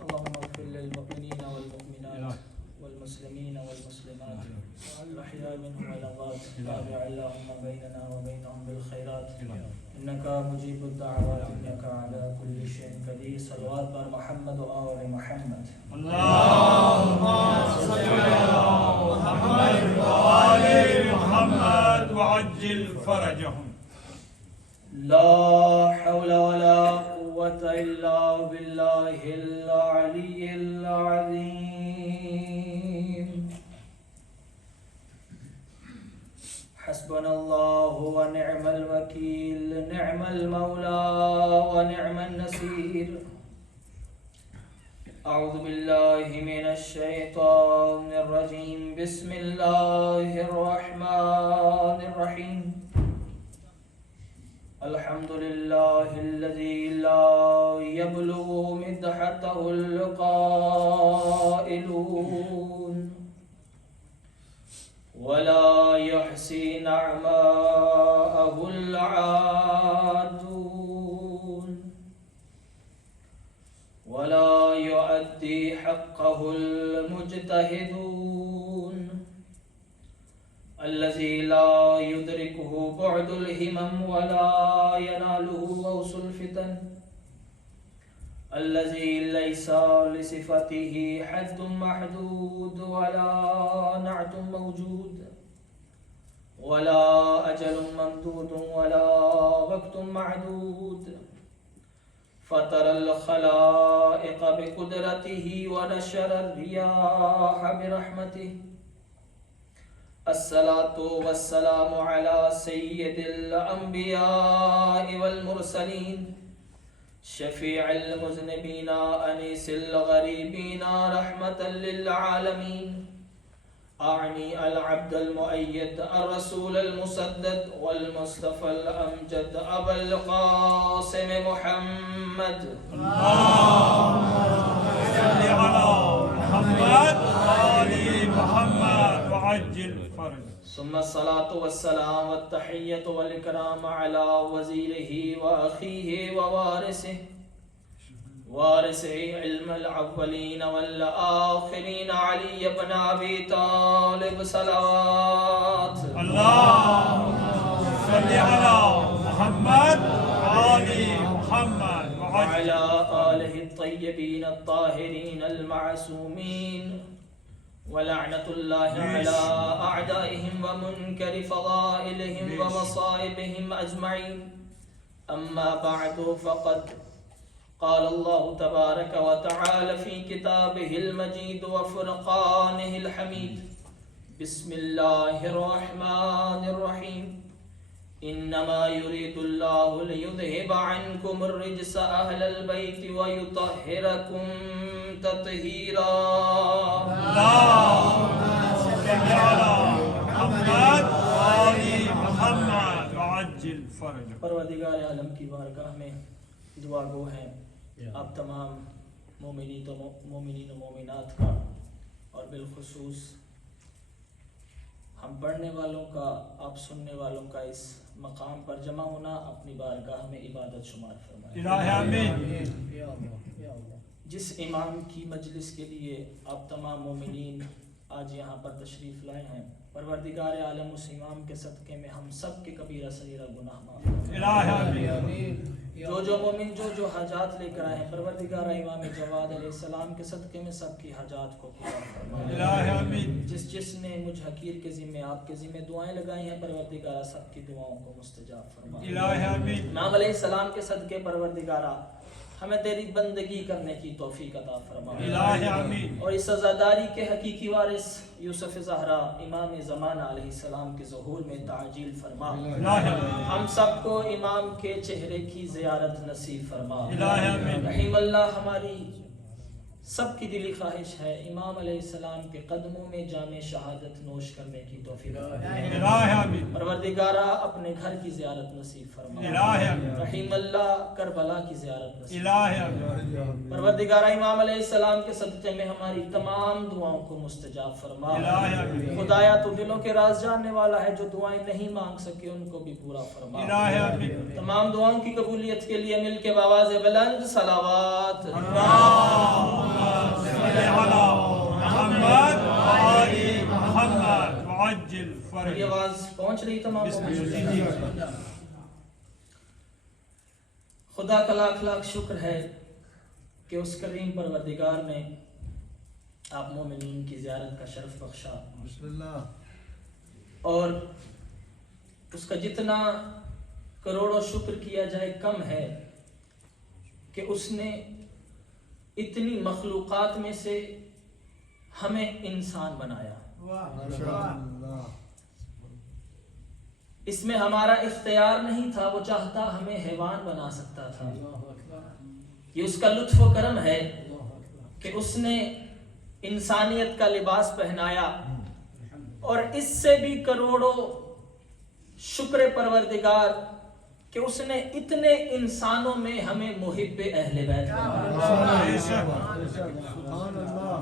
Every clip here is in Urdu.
اللهم اغفر للمؤمنين والمؤمنات والمسلمين والمسلمات والأحياء منهم والأموات تابع اللهم بيننا وبينهم بالخيرات إنك مجيب الدعوات إنك على كل شيء قدير. صلوات بر محمد وآل محمد. اللهم صل على محمد وآل محمد وعجل فرجهم. لا حول ولا قوة إلا بالله العلي العظيم. حسبنا الله ونعم الوكيل، نعم المولى ونعم النصير. أعوذ بالله من الشيطان الرجيم. بسم الله الرحمن الرحيم. الحمد لله الذي لا يبلغ مدحته القائلون ولا يحصي نعماءه العادون ولا يؤدي حقه المجتهدون الذي لا يدركه بعد الهمم ولا يناله غوص الفتن الذي ليس لصفته حد محدود ولا نعت موجود ولا أجل ممدود ولا وقت معدود. فطر الخلائق بقدرته ونشر الرياح برحمته. الصلاة والسلام على سيد الأنبياء والمرسلين شفيع المذنبين أنيس الغريبين رحمة للعالمين. أعني العبد المؤيد الرسول المسدد والمصطفى الأمجد أبا القاسم محمد. اللهم صل على محمد وآل محمد وعجل فرجهم. ثم الصلاة والسلام والتحية والإكرام على وزيره وأخيه ووارثه علم الأولين والآخرين علي بن أبي طالب. صلوات. اللهم صل على محمد وآل محمد وعلى آله الطيبين الطاهرين المعصومين ولعنة الله على أعدائهم ومنكر فضائلهم ومصائبهم أجمعين. أما بعد فقد قال الله تبارك وتعالى في كتابه المجيد وفرقانه الحميد. بسم الله الرحمن الرحيم. إنما يريد الله ليذهب عنكم الرجس أهل البيت ويطهركم تطهيرا. اللهم صل على محمد وآل محمد وعجل فرجهم. پروردگار عالم کی بارگاہ میں دعا گو ہیں آپ تمام مومنین و مومنات کا اور بالخصوص ہم پڑھنے والوں کا آپ سننے والوں کا اس مقام پر جمع ہونا اپنی بارگاہ میں عبادت شمار فرمائے. الہی آمین. جس امام کی مجلس کے لیے آپ تمام مومنین آج یہاں پر تشریف لائے ہیں پروردگار عالم اس امام کے صدقے میں ہم سب کے کبیرہ صغیرہ گناہ معاف فرمائے. الہی آمین. جو مومن جو حاجات لے کر آئے ہیں پروردگار امام جواد علیہ السلام کے صدقے میں سب کی حاجات کو پورا فرمائے. الہی آمین. جس نے مجھ حقیر کے ذمہ آپ کے ذمہ دعائیں لگائی ہیں پروردگار سب کی دعاؤں کو مستجاب فرمائے. الہی آمین. امام علیہ السلام کے صدقے پروردگارہ ہمیں تیری بندگی کرنے کی توفیق عطا فرما. الہی آمین. اور اس عزاداری کے حقیقی وارث یوسف زہرا امام زمانہ علیہ السلام کے ظہور میں تعجیل فرما. الہی آمین. ہم سب کو امام کے چہرے کی زیارت نصیب فرما. الہی آمین. رحیم اللہ ہماری سب کی دلی خواہش ہے امام علیہ السلام کے قدموں میں جام شہادت نوش کرنے کی توفیق الہ آمین پروردگارہ اپنے گھر کی زیارت نصیب فرما الہ آمین رحیم اللہ کربلا کی زیارت نصیب الہ آمین پروردگارہ امام علیہ السلام کے صدقے میں ہماری تمام دعاؤں کو مستجاب فرما الہ آمین خدایا تو دلوں کے راز جاننے والا ہے جو دعائیں نہیں مانگ سکے ان کو بھی پورا فرما الہ آمین تمام دعاؤں کی قبولیت کے لیے مل کے بآواز بلند صلوات اللهم صل على محمد وآل محمد وعجل میری فرج آواز پہنچ رہی تمام کو؟ خدا کا لاکھ لاکھ شکر ہے کہ اس کریم پروردگار نے آپ مومنین کی زیارت کا شرف بخشا بسم اللہ اور اس کا جتنا کروڑوں شکر کیا جائے کم ہے کہ اس نے اتنی مخلوقات میں سے ہمیں انسان بنایا اللہ اس میں ہمارا اختیار نہیں تھا وہ چاہتا ہمیں حیوان بنا سکتا تھا یہ اس کا لطف و کرم ہے کہ اس نے انسانیت کا لباس پہنایا اور اس سے بھی کروڑوں شکر پروردگار کہ اس نے اتنے انسانوں میں ہمیں محب اہل بیت بنایا سبحان اللہ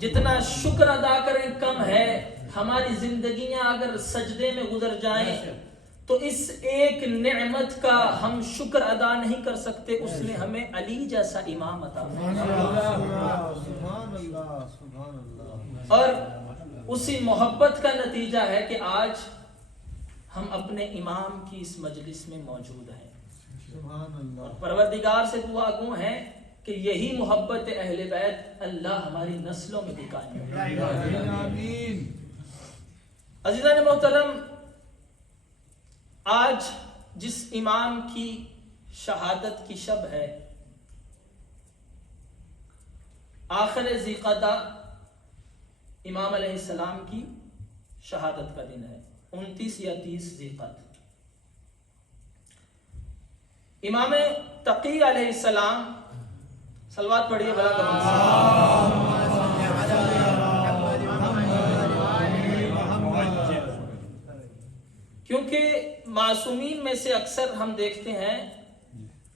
جتنا شکر ادا کریں کم ہے ہماری زندگیاں اگر سجدے میں گزر جائیں تو اس ایک نعمت کا ہم شکر ادا نہیں کر سکتے اس نے ہمیں علی جیسا امام عطا فرمایا سبحان اللہ سبحان اللہ اور اسی محبت کا نتیجہ ہے کہ آج ہم اپنے امام کی اس مجلس میں موجود ہیں سبحان اللہ پروردگار سے دعا گو ہے کہ یہی محبت اہل بیت اللہ ہماری نسلوں میں دکھائے آمین عزیزان محترم آج جس امام کی شہادت کی شب ہے آخر ذی قعدہ امام علیہ السلام کی شہادت کا دن ہے 29 یا 30 ذی قعدہ امام تقی علیہ السلام صلوات پڑھیے بلا کیونکہ معصومین میں سے اکثر ہم دیکھتے ہیں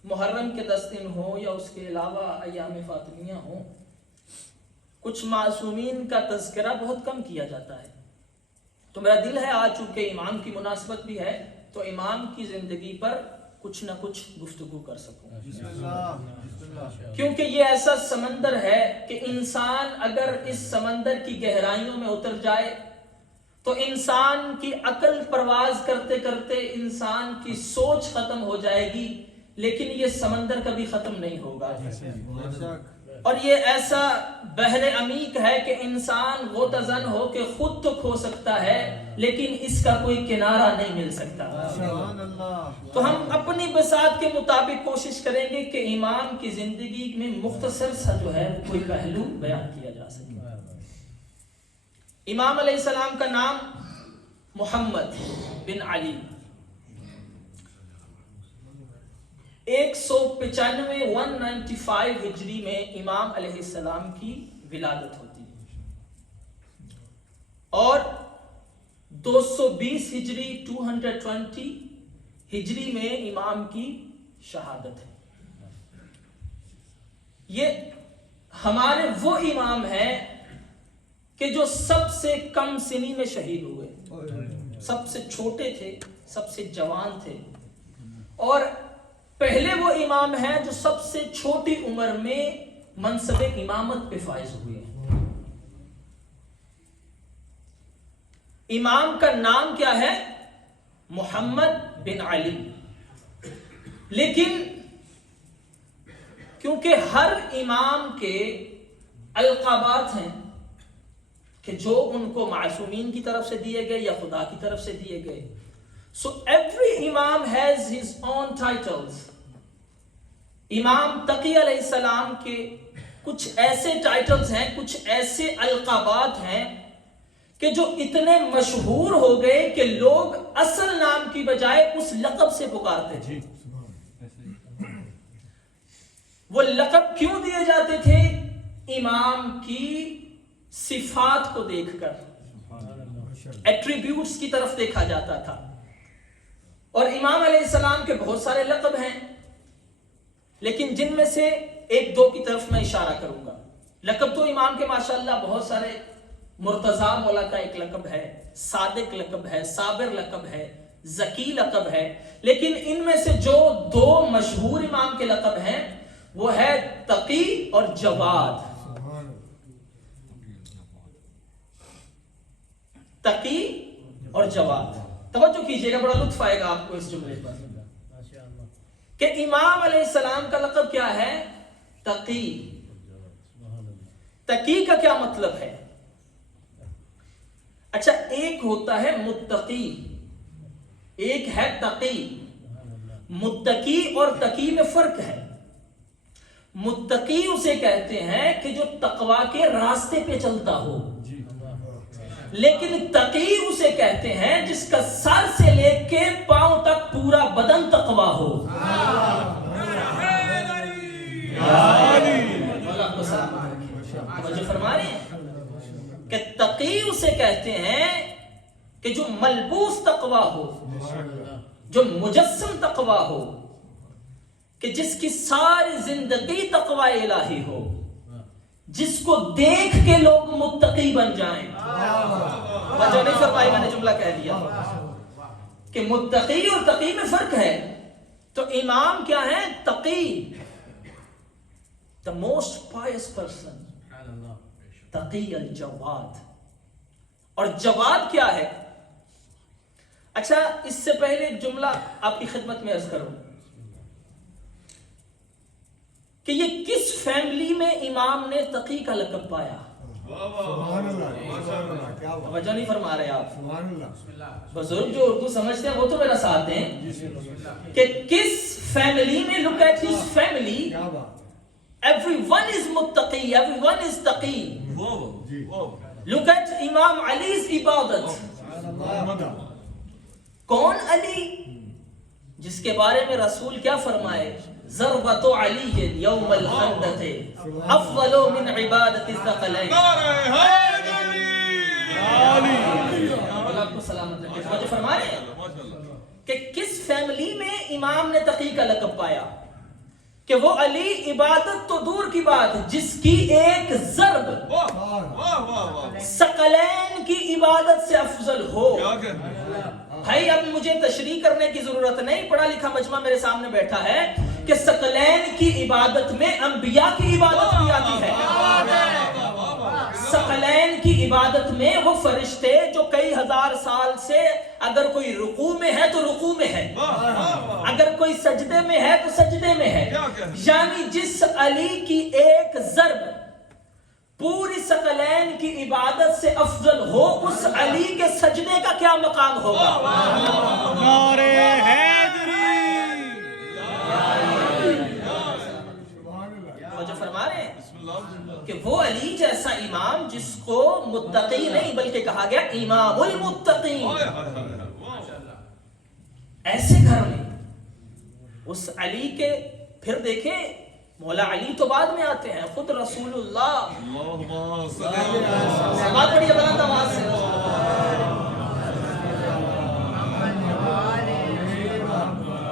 محرم کے 10 دن ہوں یا اس کے علاوہ ایام فاطمیہ ہوں کچھ معصومین کا تذکرہ بہت کم کیا جاتا ہے تو میرا دل ہے آج چونکہ امام کی مناسبت بھی ہے تو امام کی زندگی پر کچھ نہ کچھ گفتگو کر سکوں بسم اللہ بسم اللہ کیونکہ یہ ایسا سمندر ہے کہ انسان اگر اس سمندر کی گہرائیوں میں اتر جائے تو انسان کی عقل پرواز کرتے کرتے انسان کی سوچ ختم ہو جائے گی لیکن یہ سمندر کبھی ختم نہیں ہوگا بے شک اور یہ ایسا بحر عمیق ہے کہ انسان غوطہ ہو کہ خود تو کھو سکتا ہے لیکن اس کا کوئی کنارہ نہیں مل سکتا سبحان اللہ تو ہم اپنی بساط کے مطابق کوشش کریں گے کہ امام کی زندگی میں مختصر سا جو ہے کوئی پہلو بیان کیا جا سکے امام علیہ السلام کا نام محمد بن علی 195 ہجری میں امام علیہ السلام کی ولادت ہوتی ہے اور 220 ہجری 220 ہجری میں امام کی شہادت ہے یہ ہمارے وہ امام ہیں کہ جو سب سے کم سنی میں شہید ہوئے سب سے چھوٹے تھے سب سے جوان تھے اور پہلے وہ امام ہیں جو سب سے چھوٹی عمر میں منصب امامت پہ فائز ہوئے ہیں امام کا نام کیا ہے محمد بن علی لیکن کیونکہ ہر امام کے القابات ہیں کہ جو ان کو معصومین کی طرف سے دیے گئے یا خدا کی طرف سے دیے گئے so every imam has his own titles امام تقی علیہ السلام کے کچھ ایسے ٹائٹلز ہیں کچھ ایسے القابات ہیں کہ جو اتنے مشہور ہو گئے کہ لوگ اصل نام کی بجائے اس لقب سے پکارتے تھے وہ لقب کیوں دیے جاتے تھے امام کی صفات کو دیکھ کر، ایٹریبیوٹس کی طرف دیکھا جاتا تھا. اور امام علیہ السلام کے بہت سارے لقب ہیں، لیکن جن میں سے ایک دو کی طرف میں اشارہ کروں گا. لقب تو امام کے ماشاءاللہ بہت سارے، مرتضی مولا کا ایک لقب ہے، صادق لقب ہے، صابر لقب ہے، ذکی لقب ہے. لیکن ان میں سے جو دو مشہور امام کے لقب ہیں وہ ہے تقی اور جواد. تقی اور جواد. توجہ کیجئے گا، بڑا لطف آئے گا آپ کو اس جملے پر کہ امام علیہ السلام کا لقب کیا ہے؟ تقی. تقی کا کیا مطلب ہے؟ اچھا، ایک ہوتا ہے متقی، ایک ہے تقی. متقی اور تقی میں فرق ہے. متقی اسے کہتے ہیں کہ جو تقوی کے راستے پہ چلتا ہو، لیکن تقی اسے کہتے ہیں جس کا سر سے لے کے پاؤں تک پورا بدن تقوی ہو. مجھے فرما رہے ہیں کہ تقی اسے کہتے ہیں کہ جو ملبوس تقوی ہو، جو مجسم تقوی ہو، کہ جس کی ساری زندگی تقوی الہی ہو، جس کو دیکھ کے لوگ متقی بن جائیں. وجہ نہیں فرمائی، میں نے جملہ کہہ دیا کہ متقی اور تقی میں فرق ہے. تو امام کیا ہے؟ Taqi, the most pious person. Taqi الجواد. اور جواد کیا ہے؟ اچھا، اس سے پہلے ایک جملہ آپ کی خدمت میں عرض کروں کہ یہ کس فیملی میں امام نے تقی کا لقب پایا؟ توجہ نہیں فرما رہے آپ. بزرگ جو اردو سمجھتے ہیں وہ تو میرا ساتھ دیں کہ کس فیملی میں. look at his family, everyone is muttaqi, everyone is taqi. look at امام علی's عبادت. کون علی؟ جس کے بارے میں رسول کیا فرمائے؟ ضربت علی یوم الخندق افضل من عبادت الثقلین. اللہ کو سلامت رکھے. مجھے فرما رہے ہیں کہ کس فیملی میں امام نے تقی کا لقب پایا؟ کہ وہ علی عبادت تو دور کی بات، جس کی ایک ضرب ثقلین کی عبادت سے افضل ہو. بھائی اب مجھے تشریح کرنے کی ضرورت نہیں، پڑھا لکھا مجمع میرے سامنے بیٹھا ہے کہ ثقلین کی عبادت میں انبیاء کی عبادت بھی آتی ہے. ثقلین کی عبادت میں وہ فرشتے جو کئی ہزار سال سے اگر کوئی رکوع میں ہے تو رکوع میں ہے، اگر کوئی سجدے میں ہے تو سجدے میں ہے. یعنی جس علی کی ایک ضرب پوری ثقلین کی عبادت سے افضل ہو، اس علی کے سجدے کا کیا مقام ہوگا؟ نعرہ حیدری. مجھے فرما رہے ہیں کہ وہ علی جیسا امام جس کو متقی نہیں بلکہ کہا گیا امام المتقین، ایسے گھر میں اس علی کے، پھر دیکھیں مولا علی تو بعد میں آتے ہیں، خود رسول اللہ. بات بڑی بلند آواز سے.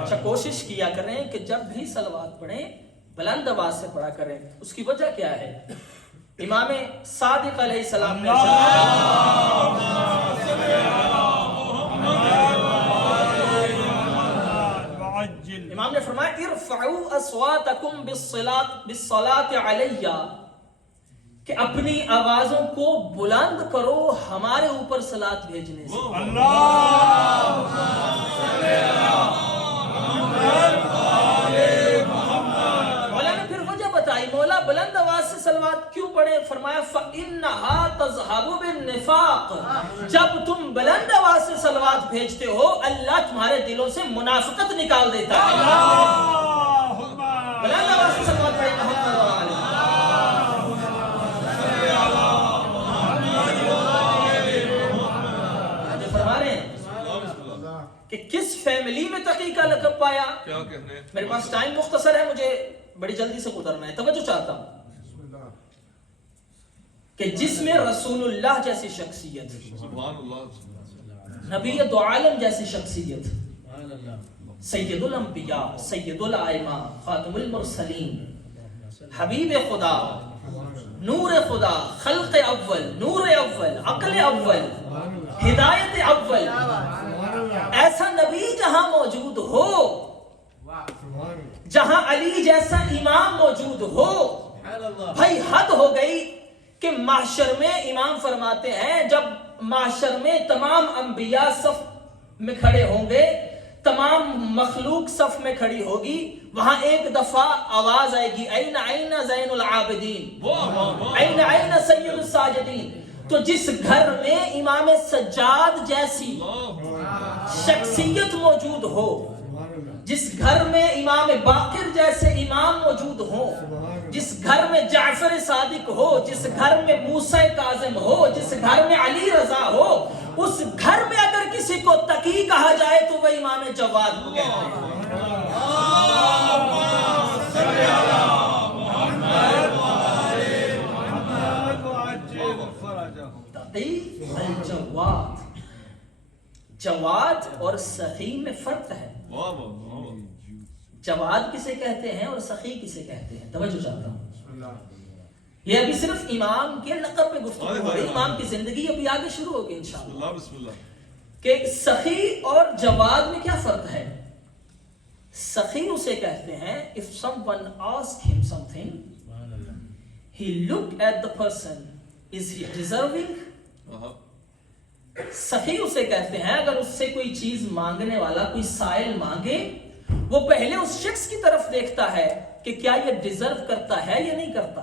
اچھا، کوشش کیا کریں کہ جب بھی صلوات پڑھیں بلند آواز سے پڑھا کریں. اس کی وجہ کیا ہے؟ امام صادق علیہ السلام نے امام نے فرمایا ارفعوا اصواتکم بالصلاۃ علیہ، کہ اپنی آوازوں کو بلند کرو ہمارے اوپر صلاۃ بھیجنے سے. مولا نے پھر وجہ بتائی، مولا بلند آواز سے صلوات کیوں پڑھے؟ فرمایا فَإِنَّهَا تَذْهَبُ بِالنِّفَاقِ، جب تم بلند آواز سے صلوات بھیجتے ہو اللہ تمہارے دلوں سے منافقت نکال دیتا ہے. بلند آواز سے صلوات پڑھے محمد و آلہ. فرما رہے ہیں کہ کس فیملی میں تقی کا لقب پایا. میرے پاس ٹائم مختصر ہے، مجھے بڑی جلدی سے گزرنا ہے، توجہ چاہتا ہوں. کہ جس میں رسول اللہ جیسی شخصیت، سبحان اللہ، نبی دو عالم جیسی شخصیت، سید الانبیاء، سید الائمہ، خاتم المرسلین، حبیب خدا، نور خدا، خلق اول، نور اول، عقل اول، ہدایت اول، ایسا نبی جہاں موجود ہو، جہاں علی جیسا امام موجود ہو، بھائی حد ہو گئی کہ محشر میں امام فرماتے ہیں جب محشر میں تمام انبیاء صف میں کھڑے ہوں گے، تمام مخلوق صف میں کھڑی ہوگی، وہاں ایک دفعہ آواز آئے گی این این زین العابدین، این این سید الساجدین۔ تو جس گھر میں امام سجاد جیسی شخصیت موجود ہو، جس گھر میں امام باقر جیسے امام موجود ہو، جس گھر میں جعفر صادق ہو، جس گھر میں موسیٰ کاظم ہو، جس گھر میں علی رضا ہو، اس گھر میں اگر کسی کو تقی کہا جائے تو وہ امام جواد کو کہتے ہیں۔ تقی الجواد، جواد اور سخی میں فرق ہے۔ جواد کسے کہتے ہیں اور سخی کسے کہتے ہیں، توجہ چاہتا ہوں۔ یہ ابھی صرف امام کے لقب پہ گفتگو ہو رہی، امام کی زندگی ابھی آگے شروع ہوگی انشاءاللہ، بسم اللہ، کہ سخی اور جواد میں کیا فرق ہے۔ سخی اسے کہتے ہیں if someone asks him something he look at the person, is he deserving۔ سخی اسے کہتے ہیں اگر اس سے کوئی چیز مانگنے والا، کوئی سائل مانگے، وہ پہلے اس شخص کی طرف دیکھتا ہے کہ کیا یہ ڈیزرو کرتا ہے یا نہیں کرتا،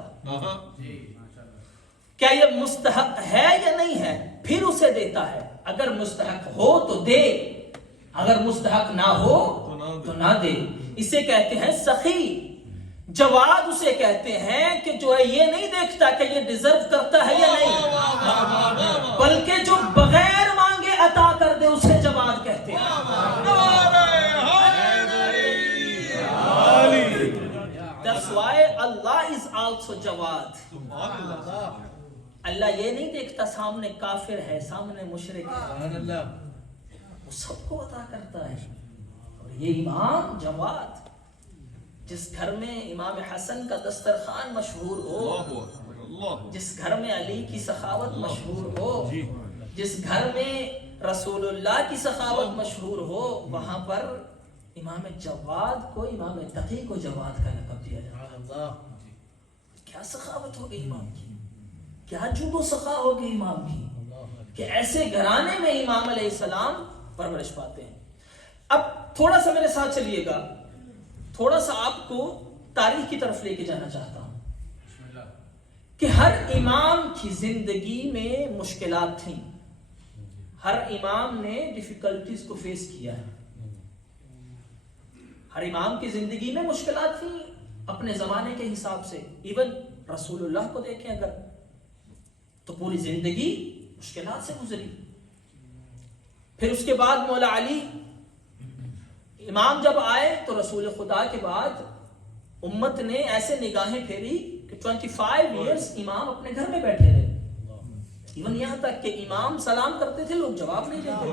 کیا یہ مستحق ہے یا نہیں ہے، پھر اسے دیتا ہے۔ اگر مستحق ہو تو دے، اگر مستحق نہ ہو تو نہ دے، اسے کہتے ہیں سخی۔ جواد اسے کہتے ہیں کہ جو ہے یہ نہیں دیکھتا کہ یہ ڈیزرو کرتا ہے یا نہیں، بلکہ جو بغیر مانگے عطا کر دے اسے جواد کہتے ہیں۔ That's why Allah is also جواد۔ اللہ یہ نہیں دیکھتا سامنے کافر ہے، سامنے مشرک ہے، وہ سب کو عطا کرتا ہے۔ اور یہ امام جواد، جس گھر میں امام حسن کا دسترخوان مشہور ہو، جس گھر میں علی کی سخاوت مشہور ہو، جس گھر میں رسول اللہ کی سخاوت مشہور ہو، وہاں پر امام جواد کو، امام تقی کو جواد کا لقب دیا جاتا ہے۔ کیا سخاوت ہوگی امام کی، کیا جود و سخا ہوگی امام کی، کہ ایسے گھرانے میں امام علیہ السلام پرورش پاتے ہیں۔ اب تھوڑا سا میرے ساتھ چلیے گا، تھوڑا سا آپ کو تاریخ کی طرف لے کے جانا چاہتا ہوں کہ ہر امام کی زندگی میں مشکلات تھیں، ہر امام نے ڈیفیکلٹیز کو فیس کیا ہے، ہر امام کی زندگی میں مشکلات تھیں اپنے زمانے کے حساب سے۔ ایون رسول اللہ کو دیکھیں اگر تو پوری زندگی مشکلات سے گزری۔ پھر اس کے بعد مولا علی امام جب آئے تو رسول خدا کے بعد امت نے ایسے نگاہیں پھیری کہ 25 ایئرز امام اپنے گھر میں بیٹھے رہے، ایون یہاں تک کہ امام سلام کرتے تھے لوگ جواب نہیں دیتے۔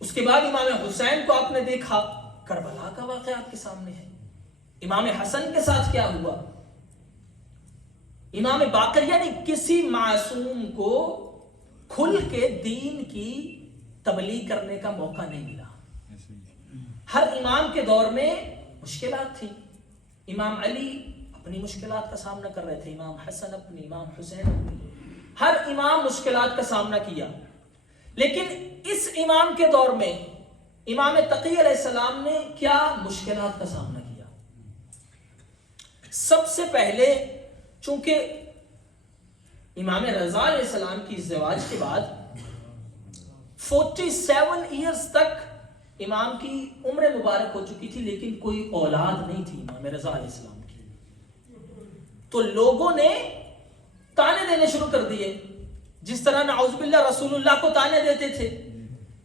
اس کے بعد امام حسین کو آپ نے دیکھا، کربلا کا واقعہ آپ کے سامنے ہے، امام حسن کے ساتھ کیا ہوا، امام باقر، یعنی کسی معصوم کو کھل کے دین کی تبلیغ کرنے کا موقع نہیں ملا۔ ہر امام کے دور میں مشکلات تھی، امام علی اپنی مشکلات کا سامنا کر رہے تھے، امام حسن اپنی، امام حسین اپنی، ہر امام مشکلات کا سامنا کیا۔ لیکن اس امام کے دور میں امام تقی علیہ السلام نے کیا مشکلات کا سامنا کیا؟ سب سے پہلے چونکہ امام رضا علیہ السلام کی ازدواج کے بعد 47 ایئرز تک امام کی عمر مبارک ہو چکی تھی، لیکن کوئی اولاد نہیں تھی امام رضا علیہ السلام کی۔ تو لوگوں نے تانے دینے شروع کر دیے، جس طرح نعوذ باللہ رسول اللہ کو تانے دیتے تھے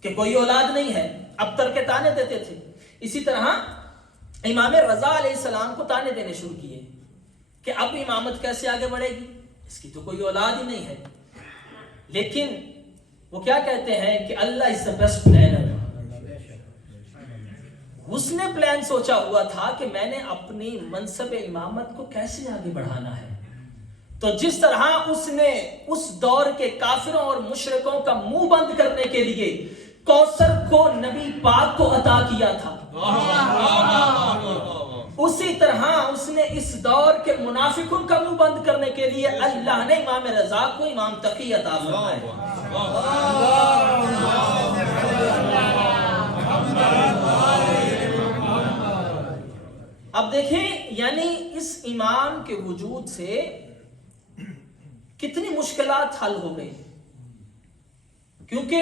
کہ کوئی اولاد نہیں ہے، ابتر کے تانے دیتے تھے، اسی طرح امام رضا علیہ السلام کو تانے دینے شروع کیے کہ اب امامت کیسے آگے بڑھے گی، اس کی تو کوئی اولاد ہی نہیں ہے. لیکن وہ کیا کہتے ہیں کہ اللہ از the best planner. اس نے پلان سوچا ہوا تھا کہ میں نے اپنی منصب امامت کو کیسے آگے بڑھانا ہے. تو جس طرح اس نے اس دور کے کافروں اور مشرکوں کا منہ بند کرنے کے لیے کوثر کو نبی پاک کو عطا کیا تھا، اسی طرح اس نے اس دور کے منافقوں کا منہ بند کرنے کے لیے اللہ نے امام رضا کو امام تقی عطا فرمایا. اب دیکھیں یعنی اس امام کے وجود سے کتنی مشکلات حل ہو گئی، کیونکہ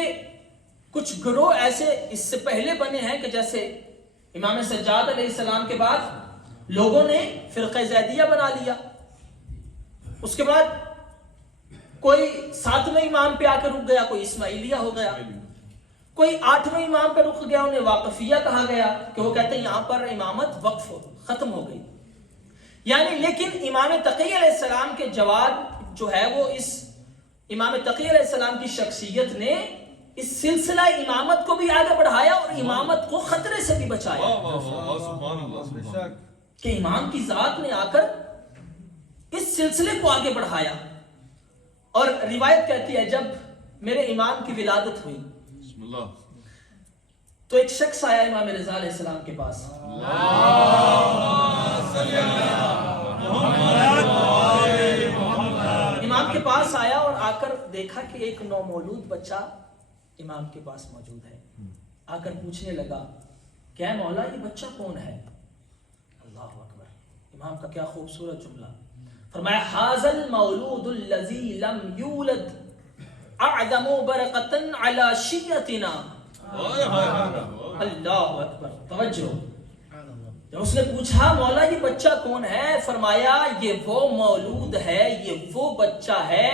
کچھ گروہ ایسے اس سے پہلے بنے ہیں کہ جیسے امام سجاد علیہ السلام کے بعد لوگوں نے فرقہ زیدیہ بنا لیا، اس کے بعد کوئی 7ویں امام پہ آ کے رک گیا، کوئی اسماعیلیہ ہو گیا، کوئی 8ویں امام پہ رک گیا، انہیں واقفیہ کہا گیا کہ وہ کہتے ہیں یہاں پر امامت وقف ختم ہو گئی. یعنی لیکن امام تقی علیہ السلام کے جواب جو ہے وہ اس امام تقی علیہ السلام کی شخصیت نے اس سلسلہ امامت کو بھی آگے بڑھایا اور امامت کو خطرے سے بھی بچایا. کہ امام کی ذات نے آ کر اس سلسلے کو آگے بڑھایا. اور روایت کہتی ہے جب میرے امام کی ولادت ہوئی تو ایک شخص آیا امام رضا علیہ السلام کے پاس، امام کے پاس آیا اور آ کر دیکھا کہ ایک نومولود بچہ امام کے پاس موجود ہے. آ کر پوچھنے لگا کہ اے مولا یہ بچہ کون ہے؟ اللہ اکبر، امام کا کیا خوبصورت جملہ. فرمایا ھذا المولود الذی لم یولد اعظم برکۃ علی شیعتنا. اللہ اکبر، توجہ. جب اس نے پوچھا مولا یہ بچہ کون ہے، فرمایا یہ وہ مولود ہے، یہ وہ بچہ ہے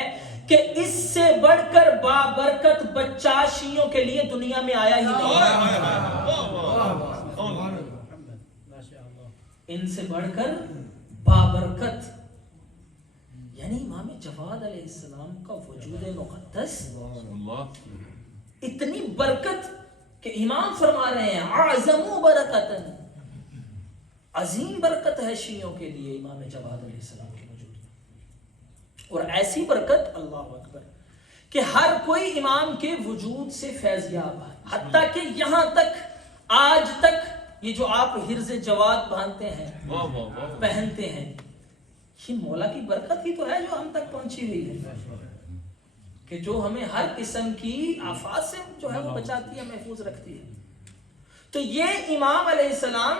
کہ اس سے بڑھ کر بابرکت بچہ شیعوں کے لیے دنیا میں آیا ہی نہیں. ان سے بڑھ کر بابرکت، یعنی امام جواد علیہ السلام کا وجود مقدس اتنی برکت کہ امام فرما رہے ہیں اعظم برکتن، عظیم برکت ہے شیعوں کے لیے امام جواد علیہ السلام کے وجود. اور ایسی برکت اللہ اکبر کہ ہر کوئی امام کے وجود سے فیض یاب ہے. حتیٰ کہ یہاں تک آج تک یہ جو آپ حرز جواد باندھتے ہیں پہنتے ہیں، یہ مولا کی برکت ہی تو ہے جو ہم تک پہنچی ہوئی ہے، کہ جو ہمیں ہر قسم کی آفات سے جو ہے وہ بچاتی ہے، محفوظ رکھتی ہے. تو یہ امام علیہ السلام،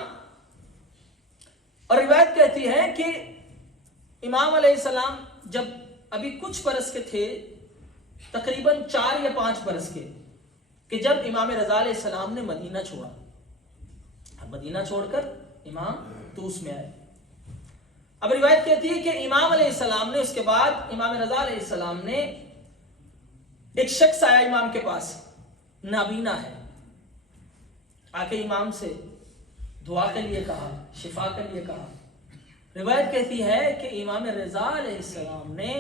اور روایت کہتی ہے کہ امام علیہ السلام جب ابھی کچھ برس کے تھے، تقریباً 4 یا 5 برس کے، کہ جب امام رضا علیہ السلام نے مدینہ چھوڑا. مدینہ چھوڑ کر امام طوس میں آئے. اب روایت کہتی ہے کہ امام علیہ السلام نے اس کے بعد امام رضا علیہ السلام نے ایک شخص آیا امام کے پاس، نابینا ہے، آ کے امام سے دعا کے لیے کہا، شفا کے لیے کہا. روایت کہتی ہے کہ امام رضا علیہ السلام نے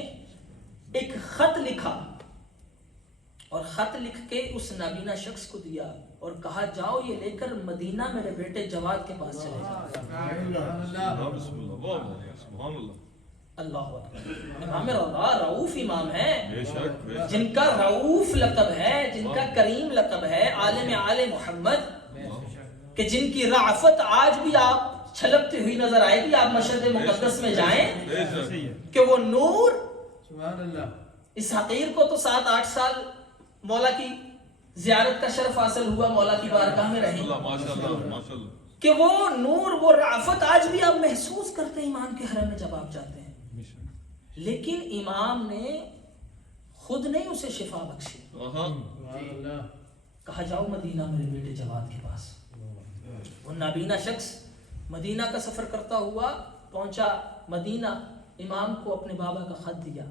ایک خط لکھا اور خط لکھ کے اس نابینا شخص کو دیا اور کہا جاؤ یہ لے کر مدینہ میرے بیٹے جواد کے پاس چلے جاؤ. اللہ اکبر. امام رضا رؤوف امام ہیں، جن کا رؤوف لقب ہے، جن کا کریم لقب ہے، عالم آل محمد، کہ جن کی رعفت آج بھی آپ چھلکتی ہوئی نظر آئے گی. آپ مشہد مقدس میں جائیں کہ وہ نور، اس حقیر کو تو 7-8 سال مولا کی زیارت کا شرف حاصل ہوا، مولا کی بارگاہ میں رہے، کہ وہ نور، وہ رعفت آج بھی آپ محسوس کرتے ہیں امام کے حرم میں جب آپ جاتے ہیں. لیکن امام نے خود نہیں اسے شفا بخشی، کہا جاؤ مدینہ میرے بیٹے جواد کے پاس. وہ نابینا شخص مدینہ کا سفر کرتا ہوا پہنچا مدینہ، امام کو اپنے بابا کا خط دیا.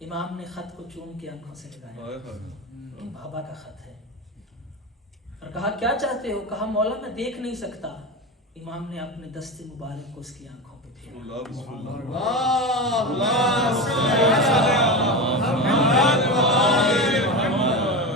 امام نے خط کو چوم کے آنکھوں سے لگایا، بابا کا خط ہے، اور کہا کیا چاہتے ہو؟ کہا مولا میں دیکھ نہیں سکتا. امام نے اپنے دست مبارک کو اس کی آنکھوں پہ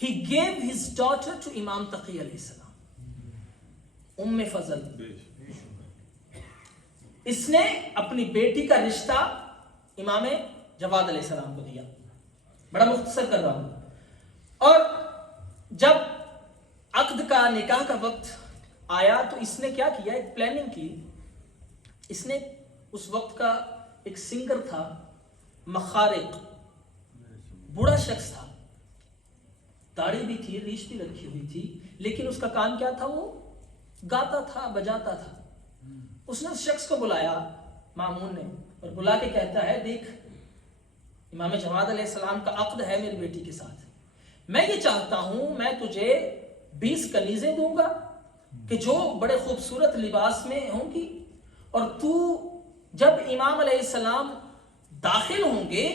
he gave his daughter to Imam Taqi alayhi salam, فضل. اس نے اپنی بیٹی کا رشتہ امام جواد علیہ السلام کو دیا. بڑا مختصر کر رہا ہوں. اور جب عقد کا نکاح کا وقت آیا تو اس نے کیا کیا, ایک پلاننگ کی. اس نے اس وقت کا ایک سنگر تھا مخارق, بوڑھا شخص تھا, داڑھی بھی تھی, ریش بھی رکھی ہوئی تھی, لیکن اس کا کام کیا تھا, وہ گاتا تھا, بجاتا تھا. اس نے اس شخص کو بلایا مامون نے, اور بلا کے کہتا ہے دیکھ امام جواد علیہ السلام کا عقد ہے میری بیٹی کے ساتھ, میں یہ چاہتا ہوں میں تجھے 20 کنیزیں دوں گا کہ جو بڑے خوبصورت لباس میں ہوں گی, اور تو جب امام علیہ السلام داخل ہوں گے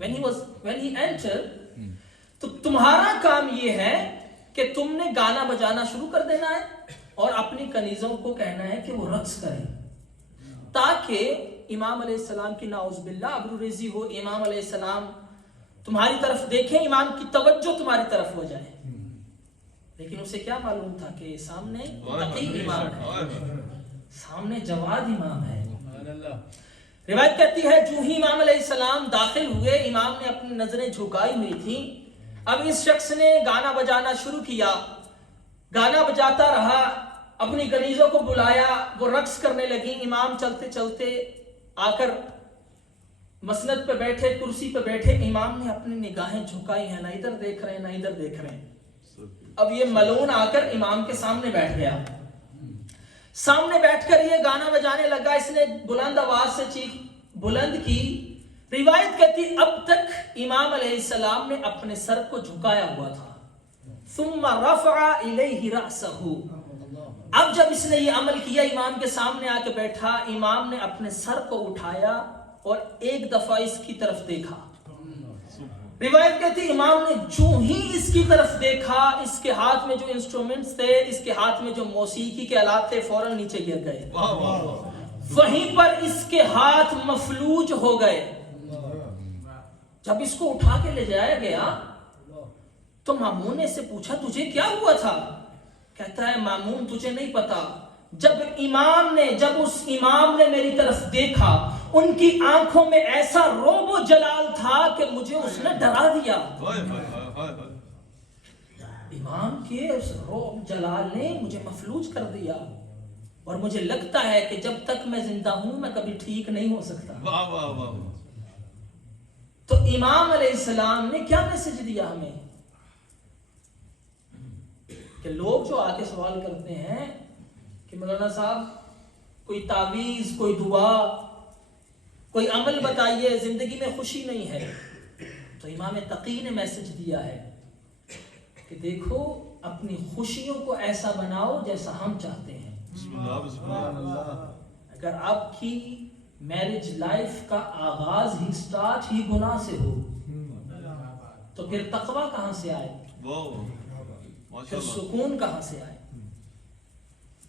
when he entered, تو تمہارا کام یہ ہے کہ تم نے گانا بجانا شروع کر دینا ہے اور اپنی کنیزوں کو کہنا ہے کہ وہ رقص کریں, تاکہ امام علیہ السلام کی نعوذ باللہ ابروریزی ہو, امام علیہ السلام تمہاری طرف دیکھیں, امام کی توجہ تمہاری طرف ہو جائے. لیکن اسے کیا معلوم تھا کہ سامنے تقی امام ہے, سامنے جواد امام ہے. روایت کہتی ہے جو ہی امام علیہ السلام داخل ہوئے, امام نے اپنی نظریں جھکائی ہوئی تھی. اب اس شخص نے گانا بجانا شروع کیا, گانا بجاتا رہا, اپنی کنیزوں کو بلایا, وہ رقص کرنے لگی. امام چلتے چلتے آ کر مسند پہ بیٹھے, کرسی پہ بیٹھے. امام نے اپنی نگاہیں جھکائی ہیں, نہ ادھر دیکھ رہے ہیں نہ ادھر دیکھ رہے ہیں. اب یہ ملعون آ کر امام کے سامنے بیٹھ گیا. سامنے بیٹھ کر یہ گانا بجانے لگا. اس نے بلند آواز سے چیخ بلند کی. روایت کہتی اب تک امام علیہ السلام نے اپنے سر کو جھکایا ہوا تھا. ثم رفع الیہ رأسہ, اب جب اس نے یہ عمل کیا, امام کے سامنے آ کے بیٹھا, امام نے اپنے سر کو اٹھایا اور ایک دفعہ اس کی طرف دیکھا. روایت کہتی امام نے جو ہی اس کی طرف دیکھا, اس کے ہاتھ میں جو انسٹرومنٹس تھے, اس کے ہاتھ میں جو موسیقی کے آلات تھے, فوراً نیچے گر گئے. وہیں پر اس کے ہاتھ مفلوج ہو گئے. جب اس کو اٹھا کے لے جایا گیا تو مامون نے سے پوچھا تجھے کیا ہوا تھا؟ کہتا ہے مامون تجھے نہیں پتا, جب اس امام نے میری طرف دیکھا, ان کی آنکھوں میں ایسا روب و جلال تھا کہ مجھے اس نے ڈرا دیا. امام کے اس روب جلال نے مجھے مفلوج کر دیا, اور مجھے لگتا ہے کہ جب تک میں زندہ ہوں میں کبھی ٹھیک نہیں ہو سکتا. تو امام علیہ السلام نے کیا میسج دیا ہمیں کہ لوگ جو آ کے سوال کرتے ہیں کہ مولانا صاحب کوئی تعویذ, کوئی دعا, کوئی عمل بتائیے, زندگی میں خوشی نہیں ہے, تو امام تقی نے میسج دیا ہے کہ دیکھو اپنی خوشیوں کو ایسا بناؤ جیسا ہم چاہتے ہیں. اگر آپ کی میرج لائف کا آغاز ہی سٹارٹ ہی گناہ سے ہو تو پھر تقوی کہاں سے آئے, پھر سکون کہاں سے آئے؟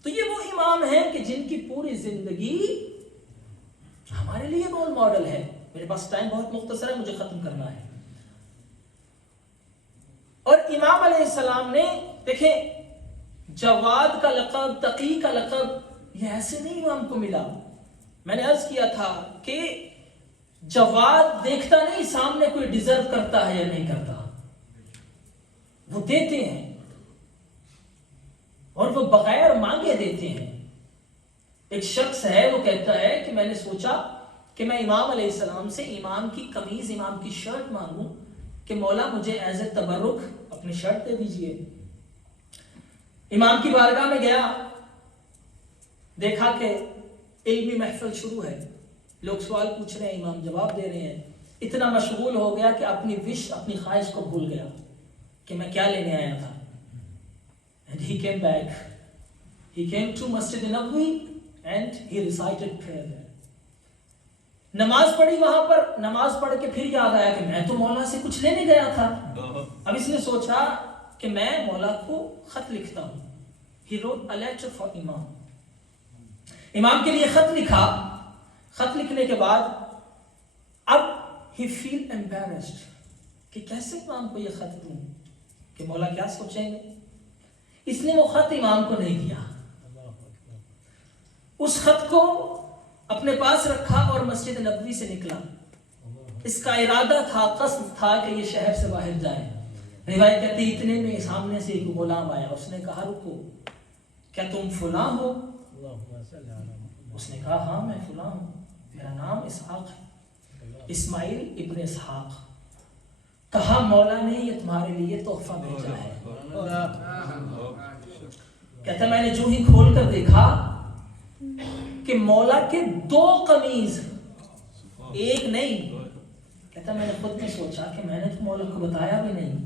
تو یہ وہ امام ہیں کہ جن کی پوری زندگی ہمارے لیے رول ماڈل ہے. میرے پاس ٹائم بہت مختصر ہے, مجھے ختم کرنا ہے. اور امام علیہ السلام نے دیکھیں جواد کا لقب, تقی کا لقب, یہ ایسے نہیں امام کو ملا. میں نے عرض کیا تھا کہ جواد دیکھتا نہیں سامنے کوئی ڈیزرو کرتا ہے یا نہیں کرتا, وہ دیتے ہیں اور وہ بغیر مانگے دیتے ہیں. ایک شخص ہے وہ کہتا ہے کہ میں نے سوچا کہ میں امام علیہ السلام سے امام کی قمیض, امام کی شرٹ مانگوں کہ مولا مجھے ایز اے تبرک اپنی شرٹ دے دیجئے. امام کی بارگاہ میں گیا, دیکھا کہ علمی محفل شروع ہے, لوگ سوال پوچھ رہے ہیں, امام جواب دے رہے ہیں. اتنا مشغول ہو گیا کہ اپنی وش, اپنی خواہش کو بھول گیا کہ میں کیا لینے آیا تھا. And he came back. He came to Masjid Nabawi and he recited prayer there. نماز پڑھی وہاں پر, نماز پڑھ کے پھر یاد آیا کہ میں تو مولا سے کچھ لینے گیا تھا. اب اس نے سوچا کہ میں مولا کو خط لکھتا ہوں. He wrote a letter for Imam. امام کے لیے خط لکھا. خط لکھنے کے بعد اب he feel embarrassed کہ کیسے امام کو یہ خط دوں, کہ مولا کیا سوچیں گے. اس نے وہ خط امام کو نہیں دیا, اس خط کو اپنے پاس رکھا اور مسجد نبوی سے نکلا. اس کا ارادہ تھا, قصد تھا کہ یہ شہر سے باہر جائے. روایت کہتی ہے اتنے میں سامنے سے ایک غلام آیا, اس نے کہا رکو, کیا تم فلاں ہو؟ اس نے کہا ہاں میں فلاں ہوں, میرا نام اسحاق ہے, اسماعیل ابن اسحاق. کہا مولا نے یہ تمہارے لیے تحفہ بھیجا ہے. کہتا میں نے جو ہی کھول کر دیکھا کہ مولا کے 2 قمیض, ایک نہیں. کہتا میں نے خود میں سوچا کہ میں نے تو مولا کو بتایا بھی نہیں,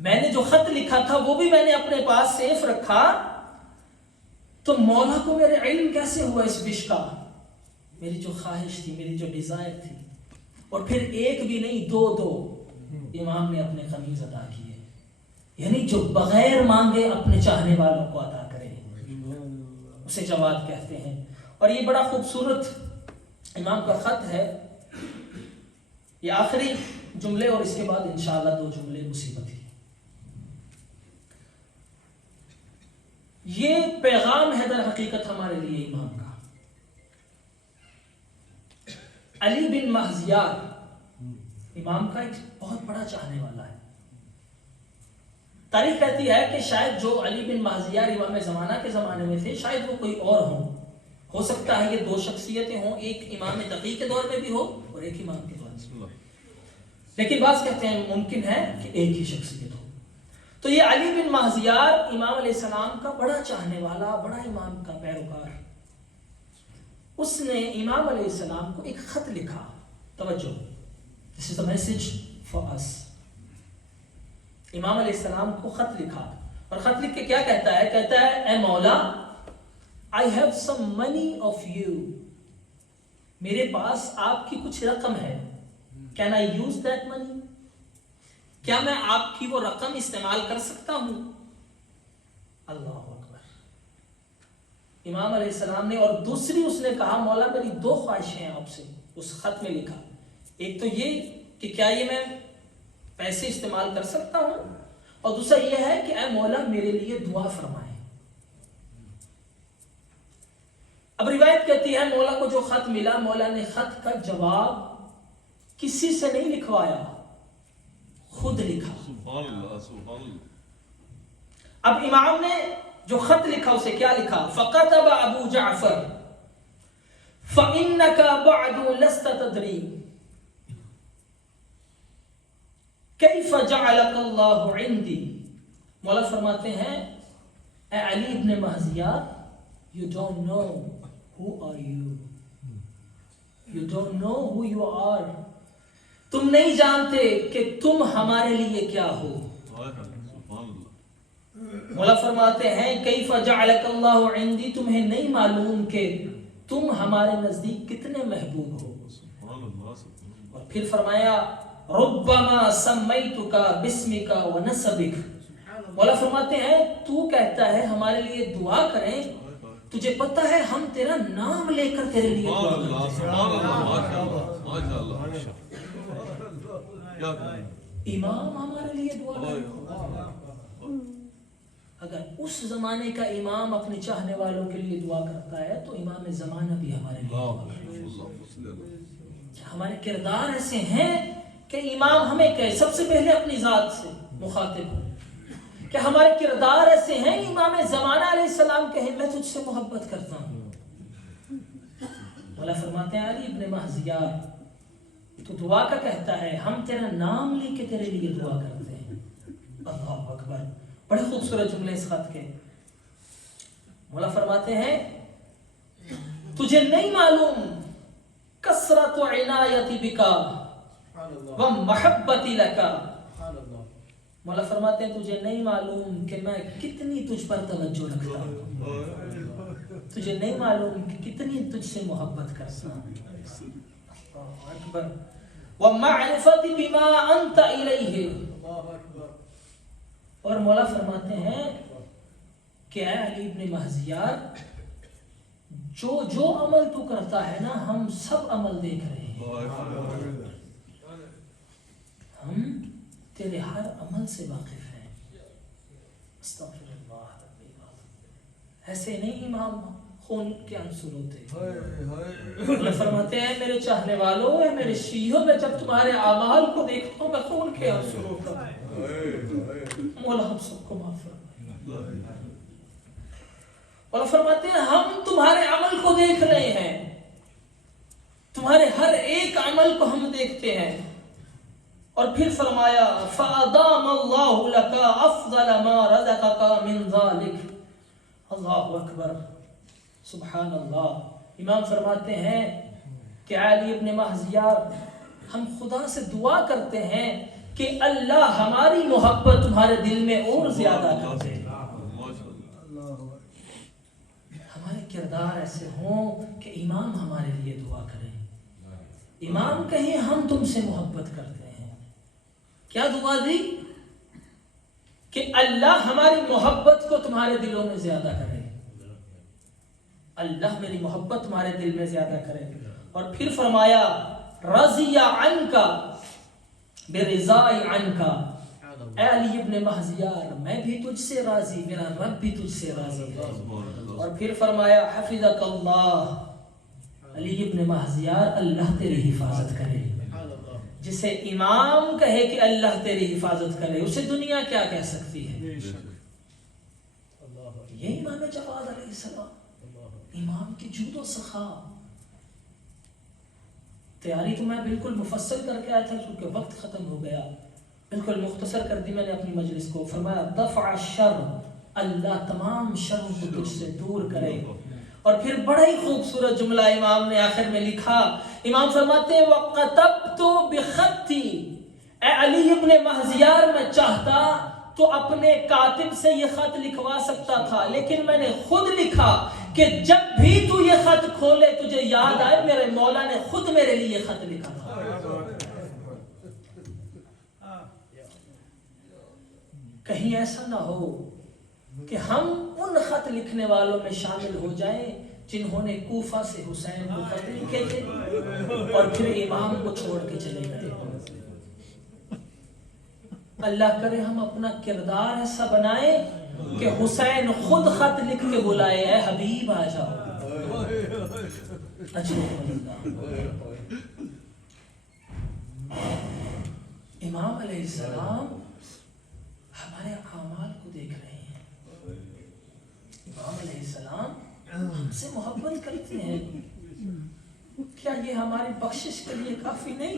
میں نے جو خط لکھا تھا وہ بھی میں نے اپنے پاس سیف رکھا, تو مولا کو میرے علم کیسے ہوا اس وش کا؟ میری جو خواہش تھی, میری جو ڈیزائر تھی. اور پھر ایک بھی نہیں 2 امام نے اپنے قمیض عطا کیے. یعنی جو بغیر مانگے اپنے چاہنے والوں کو عطا کرے اسے جواد کہتے ہیں. اور یہ بڑا خوبصورت امام کا خط ہے. یہ آخری جملے اور اس کے بعد انشاءاللہ 2 جملے مصیبت ہی. یہ پیغام ہے در حقیقت ہمارے لیے امام کا. علی بن مہزیار امام کا ایک بہت بڑا چاہنے والا ہے. تاریخ کہتی ہے کہ شاید جو علی بن مہزیار امام زمانہ کے زمانے میں تھے شاید وہ کوئی اور ہوں. ہو سکتا ہے یہ 2 شخصیتیں ہوں, ایک امام تقی کے دور میں بھی ہو اور ایک امام کے دور میں. لیکن بعض کہتے ہیں ممکن ہے کہ ایک ہی شخصیت ہو. تو یہ علی بن مہزیار امام علیہ السلام کا بڑا چاہنے والا, بڑا امام کا پیروکار, اس نے امام علیہ السلام کو ایک خط لکھا. توجہ, this is the message for us. امام علیہ السلام کو خط لکھا, اور خط لکھ کے کیا کہتا ہے؟ کہتا ہے اے مولا, I have some money of you. میرے پاس آپ کی کچھ رقم ہے. Can I use that money? کیا میں آپ کی وہ رقم استعمال کر سکتا ہوں؟ اللہ اکبر. امام علیہ السلام نے, اور دوسری اس نے کہا مولا میری 2 خواہشیں ہیں آپ سے. اس خط میں لکھا, ایک تو یہ کہ کیا یہ میں پیسے استعمال کر سکتا ہوں, اور دوسرا یہ ہے کہ اے مولا میرے لیے دعا فرمائیں. اب روایت کہتی ہے مولا کو جو خط ملا, مولا نے خط کا جواب کسی سے نہیں لکھوایا, خود لکھا. سبحان اللہ سبحان اللہ. اب امام نے جو خط لکھا اسے کیا لکھا؟ فَقَتَبَ أَبُو جَعْفَرْ فَإِنَّكَ بَعْدُ لَسْتَ تَدْرِي كَيْفَ جَعَلَكَ اللَّهُ عِنْدِي. مولا فرماتے ہیں اے علی ابن مہزیار, you don't know who are you. You don't know who you are. تم نہیں جانتے کہ تم ہمارے لیے کیا ہو. مولا فرماتے ہیں کیف جعلک اللہ عندی, تمہیں نہیں معلوم کہ تم ہمارے نزدیک کتنے محبوب ہو. اور پھر فرمایا ربما سمیتک باسمک ونسبک. مولا فرماتے ہیں تو کہتا ہے ہمارے لیے دعا کریں, تجھے پتہ ہے ہم تیرا نام لے کر تیرے لیے دعا کرتے ہیں. امام ہمارے لیے دعا کرے. اگر اس زمانے کا امام اپنے چاہنے والوں کے لیے دعا کرتا ہے تو امام زمانہ بھی ہمارے لیے دعا کرے. ہمارے کردار ایسے ہیں کہ امام ہمیں کہے, سب سے پہلے اپنی ذات سے مخاطب ہو, کہ ہمارے کردار ایسے ہیں امام زمانہ علیہ السلام کہیں میں تجھ سے محبت کرتا ہوں. مولا فرماتے ہیں علی ابن مہزیار تو دعا کا کہتا ہے, ہم تیرا نام لے کے تیرے لیے دعا کرتے ہیں. اللہ اکبر. بڑے خوبصورت جملے اس خط کے. مولا فرماتے ہیں تجھے نہیں معلوم کثرت عنایتی بکا ومحبتی لکا. مولا فرماتے ہیں تجھے نہیں معلوم کہ میں کتنی تجھ پر توجہ رکھتا ہوں, تجھے نہیں معلوم کہ کتنی تجھ سے محبت کرتا ہوں. اکبر. ومعرفت بما انت الیہ. اور مولا فرماتے ہیں کہ اے علی ابن مہزیار جو جو عمل تو کرتا ہے نا ہم سب عمل دیکھ رہے ہیں, ہم تیرے ہر عمل سے واقف ہیں. استغفر اللہ. ایسے نہیں امام خون کے آنسو روتے. اللہ فرماتے ہیں میرے چاہنے والوں، اے میرے شیعوں، میں جب تمہارے اعمال کو دیکھتا ہوں میں خون کے آنسو روتا ہوں. مولا ہم سب کو معاف فرمائے. اور فرماتے ہیں ہم تمہارے عمل کو دیکھ رہے ہیں، تمہارے ہر ایک عمل کو ہم دیکھتے ہیں. اور پھر فرمایا فَأَدَامَ اللَّهُ لَكَ أَفْضَلَ مَا رَزَقَكَ مِنْ ذَلِكَ. اللہ اکبر، سبحان اللہ. امام فرماتے ہیں کہ علی ابن مہزیار، ہم خدا سے دعا کرتے ہیں کہ اللہ ہماری محبت تمہارے دل میں اور زیادہ کر دے. ہمارے کردار ایسے ہوں کہ امام ہمارے لیے دعا کریں. امام کہیں ہم تم سے محبت کرتے ہیں. کیا دعا دی؟ کہ اللہ ہماری محبت کو تمہارے دلوں میں زیادہ کرے. اللہ میری محبت تمہارے دل میں زیادہ کرے. اور پھر فرمایا رضی عنک برضاء عنک. اے علی ابن مہزیار، میں بھی تجھ سے راضی، میرا رب بھی تجھ سے راضی ہے. اور پھر فرمایا حفظک اللہ. علی ابن مہزیار، اللہ تیری حفاظت کرے. جسے امام کہے کہ اللہ تیری حفاظت کرے، اسے دنیا کیا کہہ سکتی ہے؟ یہ امام جواد علیہ السلام، امام کی جود و سخا. تیاری تو میں بالکل مفصل کر کے آیا تھا کیونکہ وقت ختم ہو گیا. بالکل مختصر کر دی میں نے اپنی مجلس کو. فرمایا دفع الشر، اللہ تمام شروں کو تجھ سے دور کرے. اور پھر بڑا ہی خوبصورت جملہ امام نے آخر میں لکھا. امام فرماتے ہیں وَقَتَبْتُ بِخَطِّ. اے علی ابن مہزیار، میں چاہتا تو اپنے کاتب سے یہ خط لکھوا سکتا تھا، لیکن میں نے خود لکھا کہ جب بھی تو یہ خط کھولے تجھے یاد آئے میرے مولا نے خود میرے لیے یہ خط لکھا تھا. کہیں ایسا نہ ہو کہ ہم ان خط لکھنے والوں میں شامل ہو جائیں جنہوں نے کوفہ سے حسین کو خط لکھے تھے اور پھر امام کو چھوڑ کے چلے گئے. اللہ کرے ہم اپنا کردار ایسا بنائیں کہ حسین خود خط لکھ کے بلائے اے حبیب آ جاؤ. امام علیہ السلام ہمارے اعمال کو دیکھ رہے ہیں. امام علیہ السلام ہم سے محبت کرتے ہیں. کیا یہ ہماری بخشش کے لیے کافی نہیں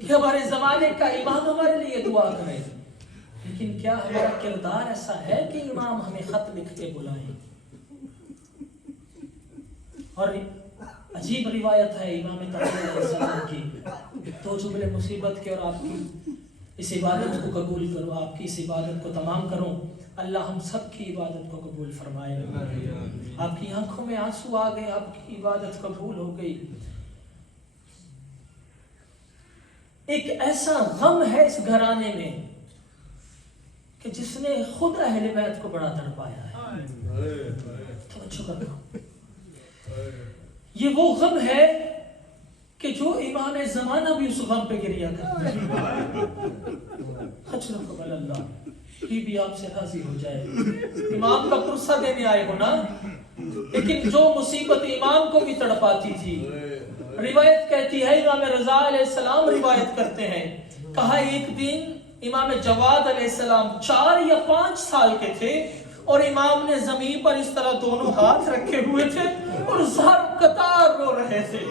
کہ ہمارے زمانے کا امام ہمارے لیے دعا کرے؟ لیکن کیا ہمارا کردار ایسا ہے کہ امام ہمیں خط لکھ کے بلائیں؟ اور عجیب روایت ہے امام طاہر علیہ السلام کی. دو جملے مصیبت کے اور آپ کی اس عبادت کو قبول کرو، آپ کی اس عبادت کو تمام کروں. اللہ ہم سب کی عبادت کو قبول فرمائے. آپ کی آنکھوں میں آنسو آ گئے، آپ کی عبادت قبول ہو گئی. ایک ایسا غم ہے اس گھرانے میں کہ جس نے خود اہل بیت کو بڑا تڑپایا ہے. توجہ کرو، یہ وہ غم ہے کہ جو امام زمانہ بھی اس غم پہ گریا کرتے ہیں. خچرکم اللہ. بھی آپ سے راضی ہو جائے. امام کا پرسہ دینے آئے ہو نا، لیکن جو مصیبت امام کو بھی تڑپاتی تھی. روایت کہتی ہے، امام رضا علیہ السلام روایت کرتے ہیں، کہا ایک دن امام جواد علیہ السلام 4 یا 5 سال کے تھے اور امام نے زمین پر اس طرح دونوں ہاتھ رکھے ہوئے تھے اور زار قطار رو رہے تھے.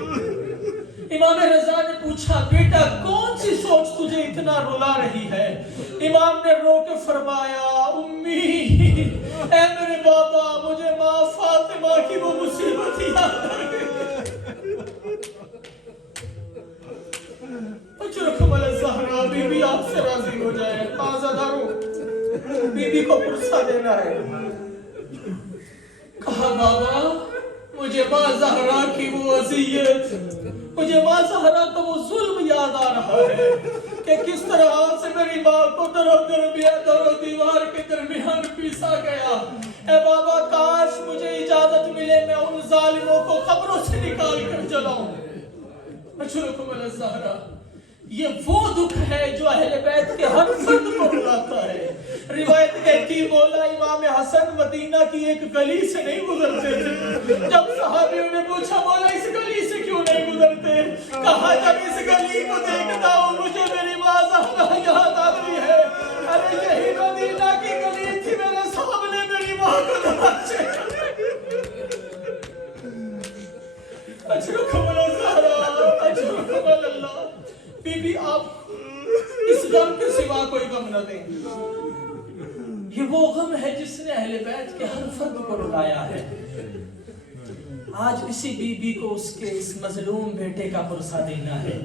امام رضا نے پوچھا بیٹا کون سی سوچ تجھے اتنا رلا رہی ہے؟ امام نے رو کے فرمایا امی، اے میرے بابا، مجھے ماں فاطمہ کی وہ مصیبت یاد آ گئی. اچرکم الزہرا. بی بی آپ سے راضی ہو جائے. آزادارو، بی بی کو پرسہ دینا ہے. کہا بابا مجھے ماں زہرا کی وہ اذیت، مجھے ماں زہرا کا وہ ظلم یاد آ رہا ہے کہ کس طرح سے میری ماں کو در و دیوار کے درمیان پیسا گیا. اے بابا کاش مجھے اجازت ملے میں ان ظالموں کو قبروں سے نکال کر جلاؤں. اچھرکم الزہرا. یہ وہ دکھ ہے جو اہل بیت کے ہر فرد کو رلاتا ہے. روایت کہتی مولا امام حسن مدینہ کی ایک گلی سے نہیں گزرتے تھے. جب صحابیوں نے پوچھا مولا اس گلی سے کیوں نہیں گزرتے, کہا جب اس گلی کو دیکھتا ہوں مجھے میری ماں زہرا یاد آتی ہے. ارے یہی مدینہ کی گلی تھی میرے سامنے میری ماں کو تماشے. اجرکم الزہرا اجرکم اللہ. بی بی آپ اس غم کے سوا کوئی غم نہ دیں. یہ وہ غم ہے جس نے اہل بیت کے ہر فرد کو رلایا ہے. آج اسی بی بی کو اس کے اس مظلوم بیٹے کا پرسہ دینا ہے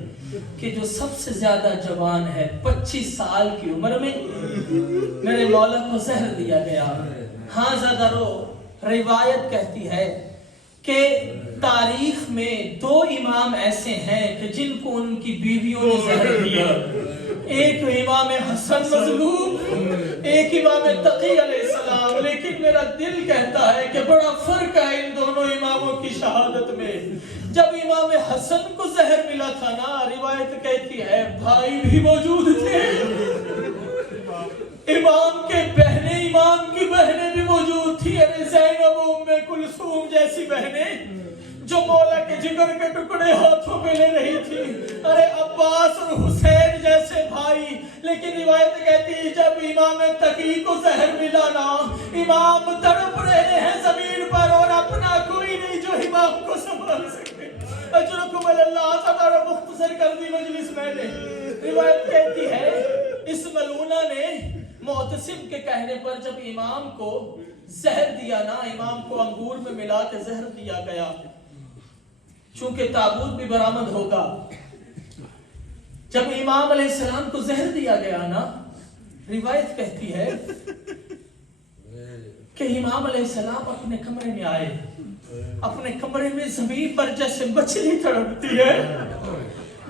کہ جو سب سے زیادہ جوان ہے, 25 سال کی عمر میں میرے مولا کو زہر دیا گیا. ہاں زیادہ رو. روایت کہتی ہے کہ تاریخ میں 2 امام ایسے ہیں کہ جن کو ان کی بیویوں نے زہر دیا. ایک امام حسن مظلوم, ایک امام تقی علیہ السلام. لیکن میرا دل کہتا ہے کہ بڑا فرق ہے ان دونوں اماموں کی شہادت میں. جب امام حسن کو زہر ملا تھا نا, روایت کہتی ہے بھائی بھی موجود تھے, امام کے بہنیں, امام کی بہنیں بھی موجود تھی. زینب ام کلثوم جیسی بہنیں جو مولا کے جگر کے ٹکڑے ہاتھوں پہ لے رہی تھی. ارے عباس اور حسین جیسے بھائی. لیکن روایت کہتی جب امام تقی کو زہر ملا نا, امام تڑپ رہے ہیں زمین پر اور اپنا کوئی نہیں جو امام کو سنبھال سکے. اجرکم اللہ. ذرا مختصر کر دی مجلس میں نے. روایت کہتی ہے اس ملونہ نے معتصم کے کہنے پر جب امام کو زہر دیا نا, امام کو انگور میں ملا کے زہر دیا گیا, چونکہ تابوت بھی برآمد ہوگا. جب امام علیہ السلام کو زہر دیا گیا نا, روایت کہتی ہے کہ امام علیہ السلام اپنے کمرے میں آئے. اپنے کمرے میں زمین پر جیسے مچھلی تڑپتی ہے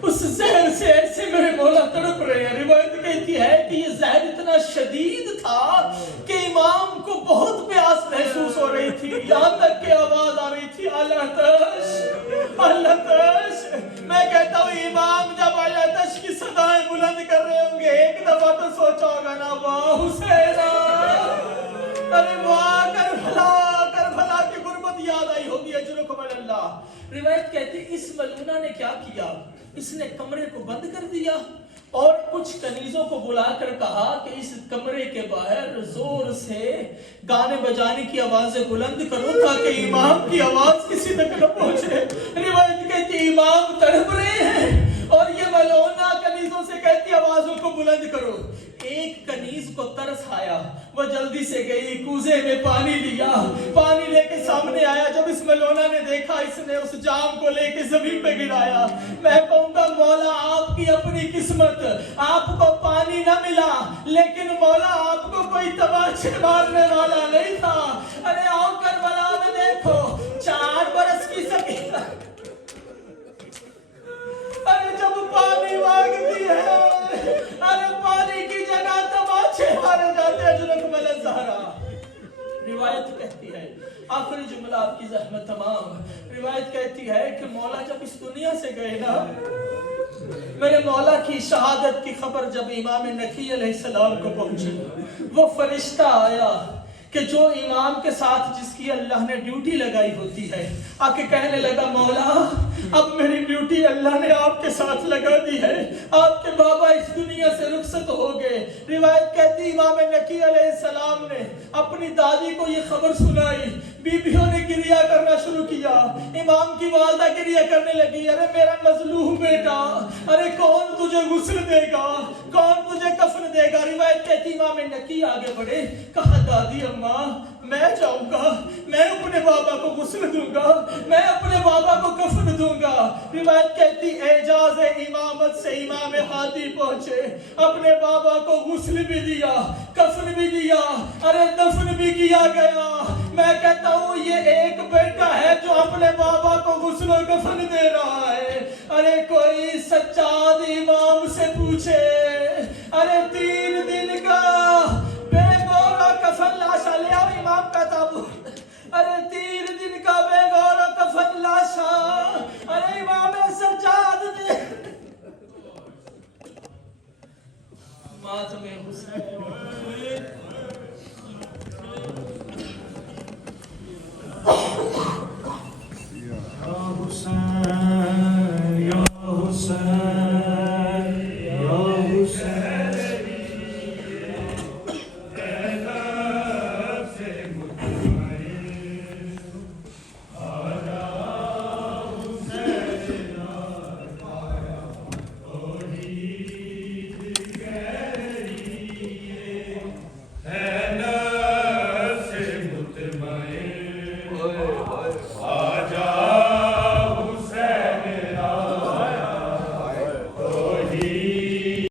اس زہر سے ایسے میرے مولا تڑپ رہے ہیں. روایت کہتی ہے کہ یہ زہر اتنا شدید تھا کہ امام کو بہت پیاس محسوس ہو رہی تھی. یہاں تک کہ آواز آ رہی تھی العطش العطش. میں کہتا ہوں امام جب العطش کی صدائیں بلند کر رہے ہوں گے ایک دفعہ تو سوچا ہوگا نا واہ حسینہ, ارے واہ کربلا کی غربت یاد آئی ہوگی. اجرکم اللہ. روایت کہتی اس ملونہ نے کیا کیا, اس نے کمرے کو بند کر دیا اور کچھ کنیزوں کو بلا کر کہا کہ اس کمرے کے باہر زور سے گانے بجانے کی آوازیں بلند کرو تاکہ امام کی آواز کسی تک نہ پہنچے. روایت کہتی امام تڑپ رہے ہیں اور یہ ملونہ کنیزوں سے کہتی آوازوں کو بلند کرو. ایک کنیز کو ترس آیا, وہ جلدی سے گئی کوزے میں پانی لیا, پانی لے کے سامنے آیا. جب اس ملونہ نے دیکھا اس نے اس جام کو لے کے زمین پہ گرایا. میں کہوں گا مولا آپ کی اپنی قسمت, آپ کو پانی نہ ملا لیکن مولا آپ کو کوئی تماچے مارنے والا نہیں تھا. ارے آؤ کربلا میں دیکھو 4 برس کی سکینہ, ارے جب پانی مانگتی ہے ارے پانی کی جگہ تماچے مارے جاتے ہیں. اجرکم الزہرا. روایت کہتی ہے آخری جملہ آپ کی زحمت تمام. روایت کہتی ہے کہ مولا جب اس دنیا سے گئے نا, میرے مولا کی شہادت کی خبر جب امام نقی علیہ السلام کو پہنچی, وہ فرشتہ آیا کہ جو امام کے ساتھ جس کی اللہ نے ڈیوٹی لگائی ہوتی ہے, آ کے کہنے لگا مولا اب میری ڈیوٹی اللہ نے آپ کے ساتھ لگا دی ہے, آپ کے بابا اس دنیا سے رخصت ہو گئے. روایت کہتی امام نقی علیہ السلام نے اپنی دادی کو یہ خبر سنائی, بیویوں نے گریہ کرنا شروع کیا. امام کی والدہ گریہ کرنے لگی, ارے میرا مظلوم بیٹا, ارے کون تجھے غسل دے گا, کون تجھے کفن دے گا. روایت کہتی امام نقی آگے بڑھے, کہا دادی اماں میں جاؤں گا, میں اپنے بابا کو غسل دوں گا, میں اپنے بابا کو کفن دوں گا. روایت کہتی اعجاز امامت سے امام ہادی پہنچے, اپنے بابا کو غسل بھی دیا, کفن بھی دیا, ارے دفن بھی کیا گیا. میں کہتا ہوں یہ ایک بیٹا ہے جو اپنے بابا کو غسل و کفن دے رہا ہے. ارے کوئی سجاد امام سے پوچھے